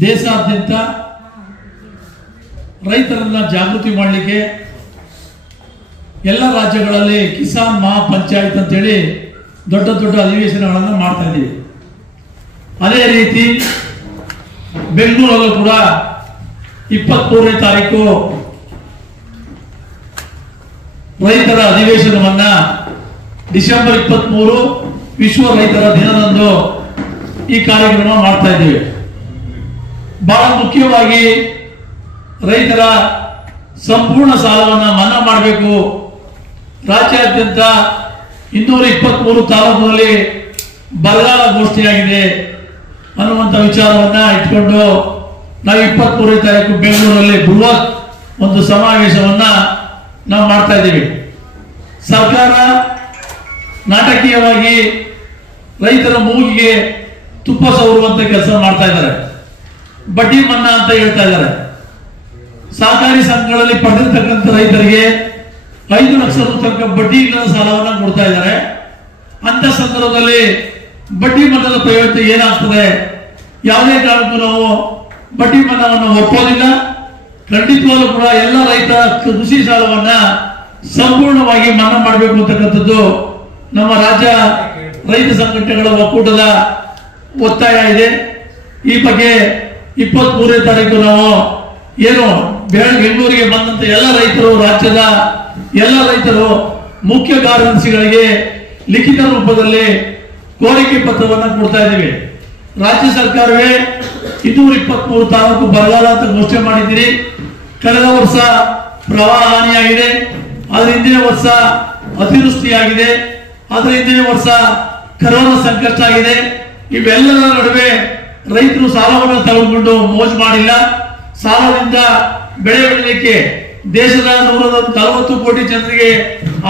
ದೇಶಾದ್ಯಂತ ರೈತರನ್ನ ಜಾಗೃತಿ ಮಾಡಲಿಕ್ಕೆ ಎಲ್ಲ ರಾಜ್ಯಗಳಲ್ಲಿ ಕಿಸಾನ್ ಮಹಾ ಪಂಚಾಯತ್ ಅಂತೇಳಿ ದೊಡ್ಡ ದೊಡ್ಡ ಅಧಿವೇಶನಗಳನ್ನು ಮಾಡ್ತಾ ಇದ್ದೀವಿ. ಅದೇ ರೀತಿ ಬೆಂಗಳೂರಲ್ಲೂ ಕೂಡ 23ನೇ ತಾರೀಕು ರೈತರ ಅಧಿವೇಶನವನ್ನ ಡಿಸೆಂಬರ್ 23 ವಿಶ್ವ ರೈತರ ದಿನದಂದು ಈ ಕಾರ್ಯಕ್ರಮ ಮಾಡ್ತಾ ಇದ್ದೀವಿ. ಬಹಳ ಮುಖ್ಯವಾಗಿ ರೈತರ ಸಂಪೂರ್ಣ ಸಾಲವನ್ನು ಮನ್ನಾ ಮಾಡಬೇಕು. ರಾಜ್ಯಾದ್ಯಂತ 223 ತಾಲೂಕಿನಲ್ಲಿ ಬರಗಾಲ ಘೋಷಣೆಯಾಗಿದೆ ಅನ್ನುವಂಥ ವಿಚಾರವನ್ನ ಇಟ್ಕೊಂಡು ನಾವು 23ನೇ ತಾರೀಕು ಬೆಂಗಳೂರಲ್ಲಿ ಬೃಹತ್ ಒಂದು ಸಮಾವೇಶವನ್ನ ನಾವು ಮಾಡ್ತಾ ಇದ್ದೀವಿ. ಸರ್ಕಾರ ನಾಟಕೀಯವಾಗಿ ರೈತರ ಮೂಗಿಗೆ ತುಪ್ಪ ಸವರುವಂತ ಕೆಲಸ ಮಾಡ್ತಾ ಇದ್ದಾರೆ. ಬಡ್ಡಿ ಮನ್ನಾ ಅಂತ ಹೇಳ್ತಾ ಇದ್ದಾರೆ. ಸಹಕಾರಿ ಸಂಘಗಳಲ್ಲಿ ಪಡೆದಿರ್ತಕ್ಕಂಥ ರೈತರಿಗೆ 5 ಲಕ್ಷ ರು ತನಕ ಬಡ್ಡಿ ಇಲ್ಲದ ಸಾಲವನ್ನು ಕೊಡ್ತಾ ಇದ್ದಾರೆ. ಅಂತ ಸಂದರ್ಭದಲ್ಲಿ ಬಡ್ಡಿ ಮನ್ನಾದ ಪ್ರಯೋಜನ ಏನಾಗ್ತದೆ? ಯಾವುದೇ ಕಾರಣಕ್ಕೂ ನಾವು ಬಡ್ಡಿ ಮನ್ನಾವನ್ನು ಒಪ್ಪೋದಿಲ್ಲ. ಖಂಡಿತವಾಗ್ಲೂ ಕೂಡ ಎಲ್ಲ ರೈತ ಕೃಷಿ ಸಾಲವನ್ನ ಸಂಪೂರ್ಣವಾಗಿ ಮನ್ನಾ ಮಾಡಬೇಕು ಅಂತಕ್ಕಂಥದ್ದು ನಮ್ಮ ರಾಜ್ಯ ರೈತ ಸಂಘಟನೆಗಳ ಒಕ್ಕೂಟದ ಒತ್ತಾಯ ಇದೆ. ಈ ಬಗ್ಗೆ 23ನೇ ತಾರೀಕು ನಾವು ಏನು ಬೆಂಗಳೂರಿಗೆ ಬಂದಂತ ಎಲ್ಲ ರೈತರು, ರಾಜ್ಯದ ಎಲ್ಲ ರೈತರು ಮುಖ್ಯ ಕಾರ್ಯದರ್ಶಿಗಳಿಗೆ ಲಿಖಿತ ರೂಪದಲ್ಲಿ ಕೋರಿಕೆ ಪತ್ರವನ್ನು ಕೊಡ್ತಾ ಇದ್ದೀವಿ. ರಾಜ್ಯ ಸರ್ಕಾರವೇ 223 ತಾಲೂಕು ಬರಗಾಲ ಅಂತ ಘೋಷಣೆ ಮಾಡಿದ್ದೀರಿ. ಕಳೆದ ವರ್ಷ ಪ್ರವಾಹ ಹಾನಿಯಾಗಿದೆ, ಅದರ ಹಿಂದಿನ ವರ್ಷ ಅತಿವೃಷ್ಟಿಯಾಗಿದೆ, ಅದರ ಹಿಂದಿನ ವರ್ಷ ಕರೋನಾ ಸಂಕಷ್ಟ ಆಗಿದೆ. ಇವೆಲ್ಲರ ನಡುವೆ ರೈತರು ಸಾಲವನ್ನು ತೆಗೆದುಕೊಂಡು ಮೋಜು ಮಾಡಿಲ್ಲ. ಸಾಲದಿಂದ ಬೆಳೆ ಬೆಳೀಲಿಕ್ಕೆ ದೇಶದ 140 ಕೋಟಿ ಜನರಿಗೆ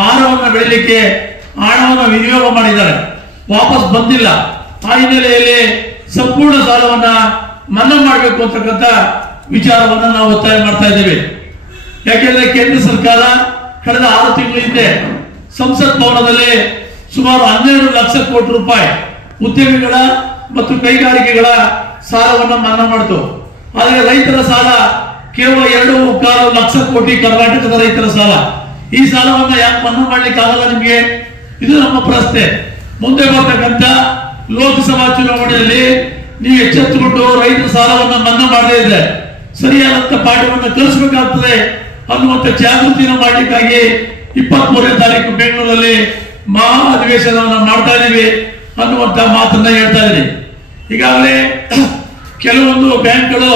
ಆಹಾರವನ್ನು ಬೆಳೀಲಿಕ್ಕೆ ಹಣವನ್ನು ವಿನಿಯೋಗ ಮಾಡಿದ್ದಾರೆ, ವಾಪಸ್ ಬಂದಿಲ್ಲ. ಆ ಹಿನ್ನೆಲೆಯಲ್ಲಿ ಸಂಪೂರ್ಣ ಸಾಲವನ್ನ ಮನ್ನಾ ಮಾಡಬೇಕು ಅಂತಕ್ಕಂಥ ವಿಚಾರವನ್ನ ನಾವು ಒತ್ತಾಯ ಮಾಡ್ತಾ ಇದ್ದೇವೆ. ಯಾಕೆಂದ್ರೆ ಕೇಂದ್ರ ಸರ್ಕಾರ ಕಳೆದ 6 ತಿಂಗಳ ಹಿಂದೆ ಸಂಸತ್ ಭವನದಲ್ಲಿ ಸುಮಾರು 12 ಲಕ್ಷ ಕೋಟಿ ರೂಪಾಯಿ ಉದ್ಯಮಿಗಳ ಮತ್ತು ಕೈಗಾರಿಕೆಗಳ ಸಾಲವನ್ನು ಮನ್ನಾ ಮಾಡಿತು. ಆದರೆ ರೈತರ ಸಾಲ ಕೇವಲ 2.25 ಲಕ್ಷ ಕೋಟಿ ಕರ್ನಾಟಕದ ರೈತರ ಸಾಲ. ಈ ಸಾಲವನ್ನ ಯಾಕೆ ಮನ್ನಾ ಮಾಡ್ಲಿಕ್ಕೆ ಆಗಲ್ಲ ನಿಮ್ಗೆ? ಇದು ನಮ್ಮ ಪ್ರಶ್ನೆ. ಮುಂದೆ ಬರ್ತಕ್ಕಂಥ ಲೋಕಸಭಾ ಚುನಾವಣೆಯಲ್ಲಿ ನೀವು ಎಚ್ಚೆತ್ತುಕೊಂಡು ರೈತರ ಸಾಲವನ್ನ ಮನ್ನಾ ಮಾಡದೇ ಇದ್ರೆ ಸರಿಯಾದಂತ ಪಾಠವನ್ನು ಕಲಿಸಬೇಕಾಗ್ತದೆ ಅನ್ನುವಂಥ ಜಾಗೃತಿಯನ್ನು ಮಾಡಲಿಕ್ಕಾಗಿ 23ನೇ ತಾರೀಕು ಬೆಂಗಳೂರಲ್ಲಿ ಮಹಾ ಅಧಿವೇಶನವನ್ನು ಮಾಡ್ತಾ ಇದ್ದೀವಿ ಅನ್ನುವಂತ ಮಾತನ್ನ ಹೇಳ್ತಾ ಇದ್ದೀನಿ. ಈಗಾಗಲೇ ಕೆಲವೊಂದು ಬ್ಯಾಂಕ್ಗಳು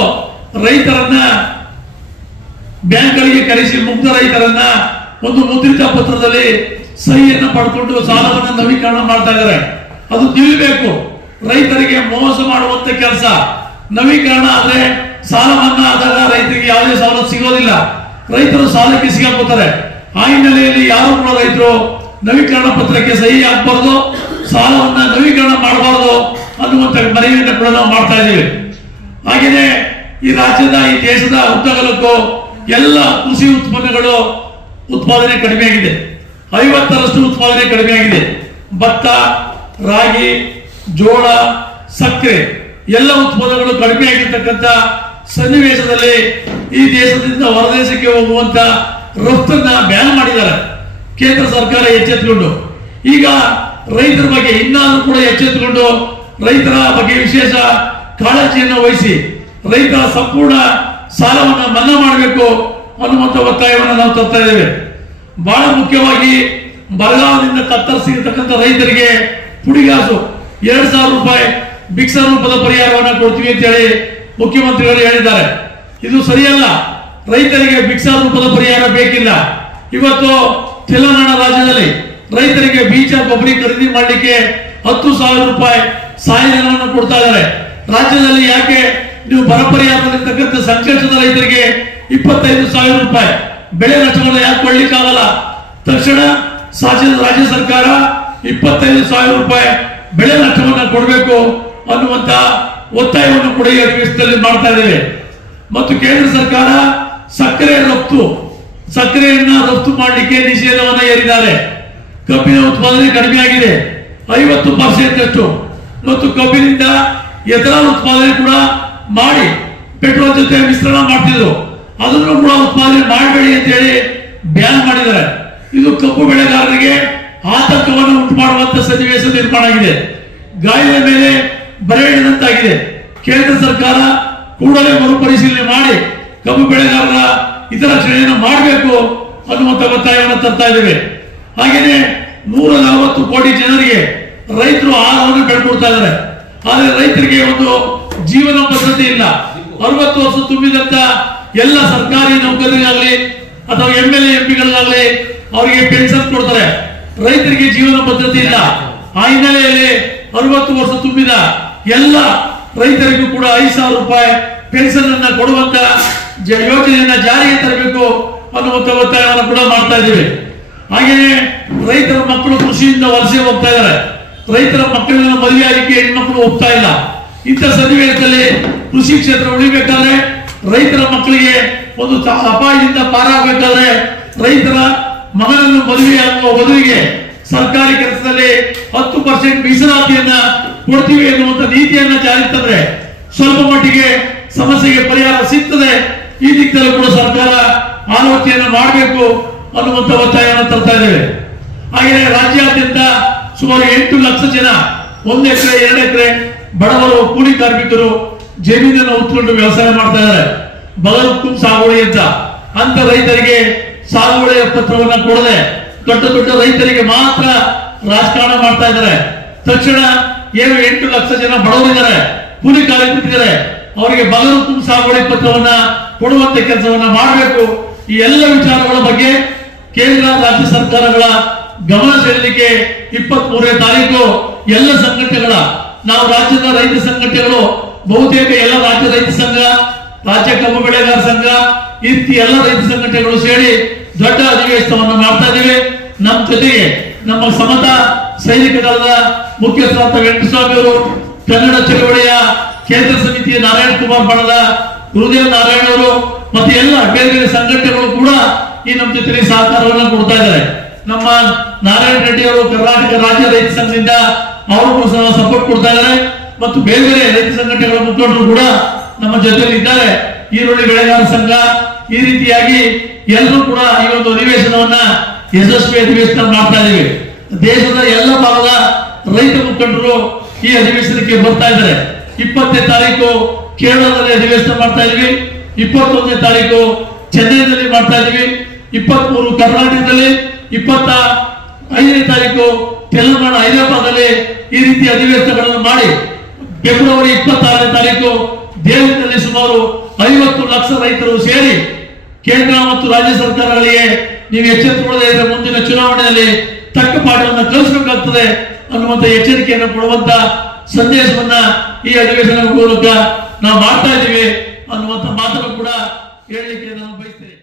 ರೈತರನ್ನ ಬ್ಯಾಂಕ್ಗಳಿಗೆ ಕರೆಸಿ ಮುಗ್ಧ ರೈತರನ್ನ ಒಂದು ಮುದ್ರಿತ ಪತ್ರದಲ್ಲಿ ಸಹಿಯನ್ನು ಪಡ್ಕೊಂಡು ಸಾಲವನ್ನು ನವೀಕರಣ ಮಾಡ್ತಾ ಇದ್ದಾರೆ. ಅದು ನಿಲ್ಲಬೇಕು. ರೈತರಿಗೆ ಮೋಸ ಮಾಡುವಂತ ಕೆಲಸ. ನವೀಕರಣ ಆದ್ರೆ ಸಾಲ ಮನ್ನಾ ಆದಾಗ ರೈತರಿಗೆ ಯಾವುದೇ ಸವಲತ್ತು ಸಿಗೋದಿಲ್ಲ, ರೈತರು ಸಾಲಕ್ಕೆ ಸಿಗಾಕೋತಾರೆ. ಆ ಹಿನ್ನೆಲೆಯಲ್ಲಿ ಯಾರು ಕೂಡ ರೈತರು ನವೀಕರಣ ಪತ್ರಕ್ಕೆ ಸಹಿ ಹಾಕಬಾರ್ದು, ಸಾಲವನ್ನ ನವೀಕರಣ ಮಾಡಬಾರ್ದು ಅನ್ನುವಂತ ಮನವಿಯನ್ನು ಕೂಡ ನಾವು ಮಾಡ್ತಾ ಇದ್ದೀವಿ. ಹಾಗೆಯೇ ಈ ರಾಜ್ಯದ ಈ ದೇಶದ ಉದ್ದಗಲಕ್ಕೂ ಎಲ್ಲ ಕೃಷಿ ಉತ್ಪನ್ನಗಳು ಉತ್ಪಾದನೆ ಕಡಿಮೆ ಆಗಿದೆ. 50% ಉತ್ಪಾದನೆ ಕಡಿಮೆ ಆಗಿದೆ. ಭತ್ತ, ರಾಗಿ, ಜೋಳ, ಸಕ್ಕರೆ ಎಲ್ಲ ಉತ್ಪನ್ನಗಳು ಕಡಿಮೆ ಆಗಿರ್ತಕ್ಕಂಥ ಸನ್ನಿವೇಶದಲ್ಲಿ ಈ ದೇಶದಿಂದ ಹೊರದೇಶಕ್ಕೆ ಹೋಗುವಂತ ರಫ್ತನ್ನ ಬ್ಯಾನ್ ಮಾಡಿದ್ದಾರೆ ಕೇಂದ್ರ ಸರ್ಕಾರ ಎಚ್ಚೆತ್ತುಕೊಂಡು. ಈಗ ರೈತರ ಬಗ್ಗೆ ಇನ್ನಾದ್ರೂ ಕೂಡ ಎಚ್ಚೆತ್ತುಕೊಂಡು ರೈತರ ಬಗ್ಗೆ ವಿಶೇಷ ಕಾಳಜಿಯನ್ನು ವಹಿಸಿ ರೈತರ ಸಂಪೂರ್ಣ ಸಾಲವನ್ನು ಮನ್ನಾ ಮಾಡಬೇಕು ಅನ್ನುವಂಥ ಒತ್ತಾಯವನ್ನು ನಾವು ತರ್ತಾ ಇದ್ದೇವೆ. ಬಹಳ ಮುಖ್ಯವಾಗಿ ಬರಗಾಲದಿಂದ ತತ್ತರಿಸಿರ್ತಕ್ಕಂಥ ರೈತರಿಗೆ ಪುಡಿಗಾಸು 2,000 ರೂಪಾಯಿ ಭಿಕ್ಷಾ ರೂಪದ ಪರಿಹಾರವನ್ನು ಕೊಡ್ತೀವಿ ಅಂತ ಹೇಳಿ ಮುಖ್ಯಮಂತ್ರಿಗಳು ಹೇಳಿದ್ದಾರೆ. ಇದು ಸರಿಯಲ್ಲ. ರೈತರಿಗೆ ಭಿಕ್ಷಾ ರೂಪದ ಪರಿಹಾರ ಬೇಕಿಲ್ಲ. ಇವತ್ತು ತೆಲಂಗಾಣ ರಾಜ್ಯದಲ್ಲಿ ರೈತರಿಗೆ ಬೀಜ ಗೊಬ್ಬರ ಖರೀದಿ ಮಾಡಲಿಕ್ಕೆ 10,000 ರೂಪಾಯಿ ಸಹಾಯಧನವನ್ನು ಕೊಡ್ತಾ ಇದ್ದಾರೆ. ರಾಜ್ಯದಲ್ಲಿ ಯಾಕೆ ನೀವು ಬರ ಪರಿಹಾರದಲ್ಲಿರ್ತಕ್ಕಂಥ ಸಂಕಷ್ಟದ ರೈತರಿಗೆ 25,000 ರೂಪಾಯಿ ಬೆಳೆ ನಷ್ಟವನ್ನು ಯಾಕೆ ಕೊಡ್ಲಿಕ್ಕಾಗಲ್ಲ? ತಕ್ಷಣ ರಾಜ್ಯ ಸರ್ಕಾರ 25,000 ರೂಪಾಯಿ ಬೆಳೆ ನಷ್ಟವನ್ನು ಕೊಡಬೇಕು ಅನ್ನುವಂತ ಒತ್ತಾಯವನ್ನು ಕೂಡ ಈ ಅಧಿವೇಶನದಲ್ಲಿ ಮಾಡ್ತಾ ಇದ್ದೇವೆ. ಮತ್ತು ಕೇಂದ್ರ ಸರ್ಕಾರ ಸಕ್ಕರೆಯನ್ನ ರಫ್ತು ಮಾಡಲಿಕ್ಕೆ ನಿಷೇಧವನ್ನು ಹೇರಿದ್ದಾರೆ. ಕಬ್ಬಿನ ಉತ್ಪಾದನೆ ಕಡಿಮೆ ಆಗಿದೆ 50% ಮತ್ತು ಕಬ್ಬಿನಿಂದ ಎಥನಾಲ್ ಉತ್ಪಾದನೆ ಕೂಡ ಮಾಡಿ ಪೆಟ್ರೋಲ್ ಜೊತೆ ಮಿಶ್ರಣ ಮಾಡ್ತಿದ್ರು, ಅದನ್ನು ಕೂಡ ಉತ್ಪಾದನೆ ಮಾಡಬೇಡಿ ಅಂತ ಹೇಳಿ ಬ್ಯಾನ್ ಮಾಡಿದ್ದಾರೆ. ಇದು ಕಬ್ಬು ಬೆಳೆಗಾರರಿಗೆ ಆತಂಕವನ್ನು ಉಂಟು ಮಾಡುವಂತ ಸನ್ನಿವೇಶ ನಿರ್ಮಾಣ ಆಗಿದೆ. ಗಾಯದ ಮೇಲೆ ಬರೆ ಹಿಡಿದಂತಾಗಿದೆ. ಕೇಂದ್ರ ಸರ್ಕಾರ ಕೂಡಲೇ ಮರುಪರಿಶೀಲನೆ ಮಾಡಿ ಕಬ್ಬು ಬೆಳೆಗಾರರ ಹಿತರಕ್ಷಣೆಯನ್ನು ಮಾಡಬೇಕು ಅನ್ನುವಂಥ ಒತ್ತಾಯವನ್ನು ತರ್ತಾ ಇದ್ದೇವೆ. ಹಾಗೆಯೇ 140 ಕೋಟಿ ಜನರಿಗೆ ರೈತರು ಆಹಾರವನ್ನು ಬೆಳ್ಕೊಡ್ತಾ ಇದ್ದಾರೆ. ಆದರೆ ರೈತರಿಗೆ ಒಂದು ಜೀವನ ಪದ್ಧತಿ ಇಲ್ಲ. 60 ವರ್ಷ ತುಂಬಿದಂತ ಎಲ್ಲ ಸರ್ಕಾರಿ ನೌಕರರಿಗಾಗಲಿ ಅಥವಾ MLA MP ಗಳಿಗಾಗಲಿ ಅವರಿಗೆ ಪೆನ್ಷನ್ ಕೊಡ್ತಾರೆ. ರೈತರಿಗೆ ಜೀವನ ಪದ್ಧತಿ ಇಲ್ಲ. ಆ ಹಿನ್ನೆಲೆಯಲ್ಲಿ 60 ವರ್ಷ ತುಂಬಿದ ಎಲ್ಲ ರೈತರಿಗೂ ಕೂಡ 5,000 ರೂಪಾಯಿ ಪೆನ್ಷನ್ ಅನ್ನ ಕೊಡುವಂತ ಯೋಜನೆಯನ್ನ ಜಾರಿಗೆ ತರಬೇಕು ಅನ್ನುವಂಥ ಒತ್ತಾಯವನ್ನು ಕೂಡ ಮಾಡ್ತಾ ಇದ್ದೀವಿ. ಹಾಗೆಯೇ ರೈತರ ಮಕ್ಕಳು ಕೃಷಿಯಿಂದ ವಲಸೆ ಹೋಗ್ತಾ ಇದ್ದಾರೆ. ರೈತರ ಮಕ್ಕಳನ್ನ ಮದುವೆ ಆಗಲಿಕ್ಕೆ ಹೆಣ್ಮಕ್ಳು ಹೋಗ್ತಾ ಇಲ್ಲ. ಇಂಥ ಸನ್ನಿವೇಶದಲ್ಲಿ ಕೃಷಿ ಕ್ಷೇತ್ರ ಉಳಿಬೇಕಾದ್ರೆ, ರೈತರ ಮಕ್ಕಳಿಗೆ ಒಂದು ಅಪಾಯದಿಂದ ಪಾರಾಗಬೇಕಾದ್ರೆ, ರೈತರ ಮಗನನ್ನು ಮದುವೆಯಾಗುವ ವಧುವಿಗೆ ಸರ್ಕಾರಿ ಕೆಲಸದಲ್ಲಿ 10% ಮೀಸಲಾತಿಯನ್ನ ಕೊಡ್ತೀವಿ ಎನ್ನುವಂತ ನೀತಿಯನ್ನ ಜಾರಿ ತಂದ್ರೆ ಸ್ವಲ್ಪ ಮಟ್ಟಿಗೆ ಸಮಸ್ಯೆಗೆ ಪರಿಹಾರ ಸಿಗ್ತದೆ. ಈ ದಿಕ್ಕಲ್ಲೂ ಕೂಡ ಸರ್ಕಾರ ಆಲೋಚನೆಯನ್ನು ಮಾಡಬೇಕು ಅನ್ನುವಂಥ ಒತ್ತಾಯವನ್ನು ತರ್ತಾ ಇದ್ದೇವೆ. ಹಾಗೆಯೇ ರಾಜ್ಯಾದ್ಯಂತ ಸುಮಾರು 8 ಲಕ್ಷ ಜನ 1 ಎಕರೆ 2 ಎಕರೆ ಬಡವರು ಕೂಲಿ ಕಾರ್ಮಿಕರು ಜಮೀನನ್ನು ಉತ್ಕೊಂಡು ವ್ಯವಸಾಯ ಮಾಡ್ತಾ ಇದ್ದಾರೆ. ಬಗರುಕ್ಕುಂ ಸಾಗುವಳಿ ಅಂತ ರೈತರಿಗೆ ಸಾಗುವಳಿಯ ಪತ್ರವನ್ನ ಕೊಡದೆ ದೊಡ್ಡ ದೊಡ್ಡ ರೈತರಿಗೆ ಮಾತ್ರ ರಾಜಕಾರಣ ಮಾಡ್ತಾ ಇದ್ದಾರೆ. ತಕ್ಷಣ ಏನು 8 ಲಕ್ಷ ಜನ ಬಡವರಿದ್ದಾರೆ, ಕೂಲಿ ಕಾರ್ಮಿಕರಿದ್ದಾರೆ, ಅವರಿಗೆ ಬಗರುಕ್ಕುಂ ಸಾಗುವಳಿ ಪತ್ರವನ್ನ ಕೊಡುವಂತ ಕೆಲಸವನ್ನ ಮಾಡಬೇಕು. ಈ ಎಲ್ಲ ವಿಚಾರಗಳ ಬಗ್ಗೆ ಕೇಂದ್ರ ರಾಜ್ಯ ಸರ್ಕಾರಗಳ ಗಮನ ಸೆಳೆಯಲಿಕ್ಕೆ 23ನೇ ತಾರೀಕು ಎಲ್ಲ ಸಂಘಟನೆಗಳ, ನಾವು ರಾಜ್ಯದ ರೈತ ಸಂಘಟನೆಗಳು ಬಹುತೇಕ ಎಲ್ಲ ರಾಜ್ಯ ರೈತ ಸಂಘ, ರಾಜ್ಯ ಕಬ್ಬು ಬೆಳೆಗಾರ ಸಂಘ, ಈ ರೀತಿ ಎಲ್ಲ ರೈತ ಸಂಘಟನೆಗಳು ಸೇರಿ ದೊಡ್ಡ ಅಧಿವೇಶನವನ್ನು ಮಾಡ್ತಾ ಇದ್ದೇವೆ. ನಮ್ಮ ಜೊತೆಗೆ ನಮ್ಮ ಸಮತಾ ಸೈನಿಕ ದಳದ ಮುಖ್ಯಸ್ಥರಾದ ವೆಂಕಟಸ್ವಾಮಿ ಅವರು, ಕನ್ನಡ ಚಳವಳಿಯ ಕೇಂದ್ರ ಸಮಿತಿಯ ನಾರಾಯಣ ಕುಮಾರ್ ಬಣದ ಗುರುದೇವ್ ನಾರಾಯಣ ಅವರು ಮತ್ತೆ ಎಲ್ಲ ಬೇರೆ ಬೇರೆ ಸಂಘಟನೆಗಳು ಕೂಡ ಈ ನಮ್ಮ ಜೊತೆ ಸಹಕಾರವನ್ನು ಕೊಡ್ತಾ ಇದ್ದಾರೆ. ನಮ್ಮ ನಾರಾಯಣ ರೆಡ್ಡಿ ಅವರು ಕರ್ನಾಟಕ ರಾಜ್ಯ ರೈತ ಸಂಘದಿಂದ ಅವರು ಸಹ ಸಪೋರ್ಟ್ ಕೊಡ್ತಾ ಇದ್ದಾರೆ. ಮತ್ತು ಬೇರೆ ಬೇರೆ ರೈತ ಸಂಘಟನೆಗಳ ಮುಖಂಡರು ಕೂಡ ನಮ್ಮ ಜೊತೆಯಲ್ಲಿ ಇದ್ದಾರೆ. ಈರುಳ್ಳಿ ಬೆಳೆಗಾರ ಸಂಘ, ಈ ರೀತಿಯಾಗಿ ಎಲ್ಲರೂ ಕೂಡ ಈ ಒಂದು ಅಧಿವೇಶನವನ್ನ ಯಶಸ್ವಿ ಅಧಿವೇಶನ ಮಾಡ್ತಾ ಇದ್ದೀವಿ. ದೇಶದ ಎಲ್ಲ ಭಾಗದ ರೈತ ಮುಖಂಡರು ಈ ಅಧಿವೇಶನಕ್ಕೆ ಬರ್ತಾ ಇದ್ದಾರೆ. 20ನೇ ತಾರೀಕು ಕೇರಳದಲ್ಲಿ ಅಧಿವೇಶನ ಮಾಡ್ತಾ ಇದೀವಿ, 21ನೇ ತಾರೀಕು ಚೆನ್ನೈನಲ್ಲಿ ಮಾಡ್ತಾ ಇದೀವಿ, 23 ಕರ್ನಾಟಕದಲ್ಲಿ, 25ನೇ ತಾರೀಕು ತೆಲಂಗಾಣ ಹೈದರಾಬಾದಲ್ಲಿ ಈ ರೀತಿ ಅಧಿವೇಶನಗಳನ್ನು ಮಾಡಿ ಫೆಬ್ರವರಿ 26ನೇ ತಾರೀಕು ದೇಶದಲ್ಲಿ ಸುಮಾರು 50 ಲಕ್ಷ ರೈತರು ಸೇರಿ ಕೇಂದ್ರ ಮತ್ತು ರಾಜ್ಯ ಸರ್ಕಾರಗಳಿಗೆ ನೀವು ಎಚ್ಚೆತ್ತುಕೊಳ್ಳದೆ ಇದ್ದರೆ ಮುಂದಿನ ಚುನಾವಣೆಯಲ್ಲಿ ತಕ್ಕ ಪಾಠವನ್ನು ಕಲಿಸಬೇಕಾಗ್ತದೆ ಅನ್ನುವಂಥ ಎಚ್ಚರಿಕೆಯನ್ನು ಕೊಡುವಂತ ಸಂದೇಶವನ್ನ ಈ ಅಧಿವೇಶನ ಮೂಲಕ ನಾವು ಮಾಡ್ತಾ ಇದ್ದೀವಿ ಅನ್ನುವಂಥ ಮಾತನ್ನು ಕೂಡ ಹೇಳಲಿಕ್ಕೆ ನಾನು ಬಯಸ್ತೇನೆ.